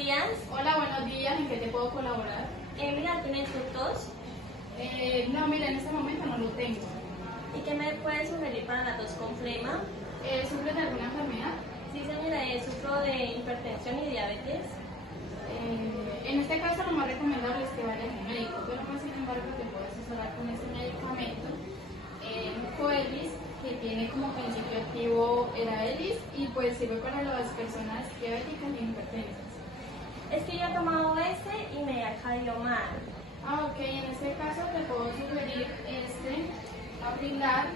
días. Hola, buenos días. ¿En qué te puedo colaborar? Mira, ¿tienes tos? No, mira, en este momento no lo tengo. ¿Y qué me puedes sugerir para la tos con flema? ¿Sufres de alguna enfermedad? Sí, señora, sufro de hipertensión y diabetes. En este caso, lo más recomendable es que vayas al médico, pero pues, sin embargo, te puedes asesorar con este medicamento, Coelis, que tiene como principio activo Eraelis y pues sirve para las personas diabéticas y hipertensas. Es que yo he tomado este y me ha caído mal. Ok, en este caso te puedo sugerir Abrilar,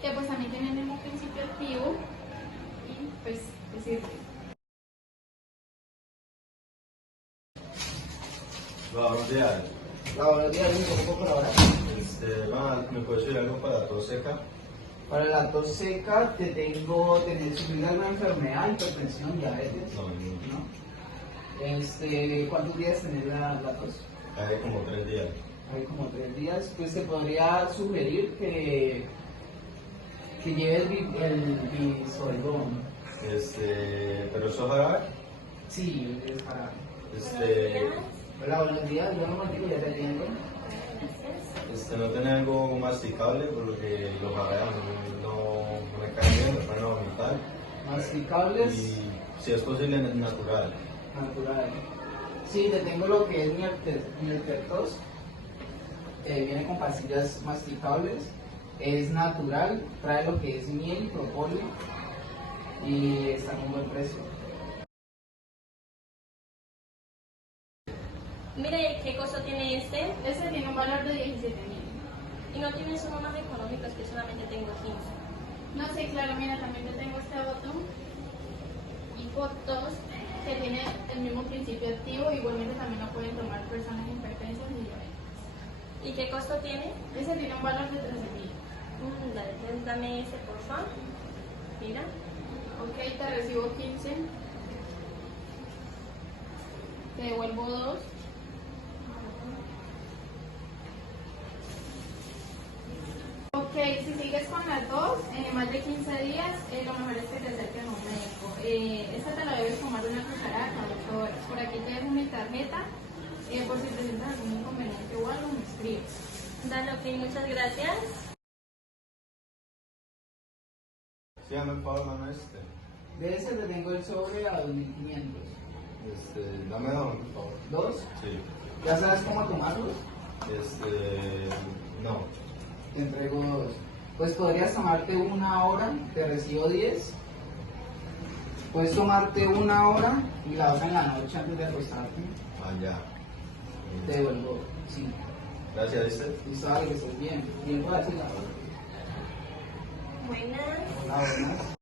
que pues también tiene el mismo principio activo y pues te sirve. Hola, buenos días. La buenos días, ¿cómo puedo colaborar? ¿Me puedes decir algo para la tos seca? Para la tos seca, ¿sufrir alguna enfermedad, hipertensión, diabetes? No, ¿No? ¿Cuántos días tenés la tos? hay como 3 días. Hay como 3 días. Pues te podría sugerir que lleves el bisoldón. Pero eso jarabe, Sí, es para... Buenos días. Hola, buenos días. Yo no me ya te atiendo. Gracias. no tiene algo masticable, por lo que los jarabes no me caen bien, me van a vomitar. Masticables, Y si es posible, natural. natural. Sí, te tengo lo que es Niertertos. Viene con pastillas masticables. Es natural, trae lo que es miel, propóleo y está a un buen precio. Mire, ¿qué costo tiene este? Este tiene un valor de 17.000. Y no tienes uno más económico, es que solamente tengo 15. No sé, claro, mira, también te tengo este otro Hipotos, que tiene el mismo principio activo, igualmente también lo pueden tomar personas hipertensas y diabéticas. ¿Y qué costo tiene? Ese tiene un valor de 13.000. Dale, entonces dame ese, por favor. Mira. Ok, te recibo 15. Te devuelvo 2. Ok, si sigues con las dos, más de 15 días, lo mejor es que te acerques a un médico. Esta te la debes tomar una cucharada cada 8 horas. Por aquí te dejo mi tarjeta, por si presentas algún inconveniente o algo, me escribes. Dale, ok, muchas gracias. Sí, hazme el favor, dame De ese te tengo el sobre a 2.500. Dame dos, por favor. ¿Dos? Sí. ¿Ya sabes cómo tomarlos? No. Te entrego 2. Pues podrías tomarte 1 hora, te recibo 10. Puedes tomarte 1 hora y la otra en la noche antes de acostarte. Ya. Te devuelvo 5. Gracias, ¿viste? Y sabes que estés bien. Bien por así la hora. Buenas. Hola, buenas.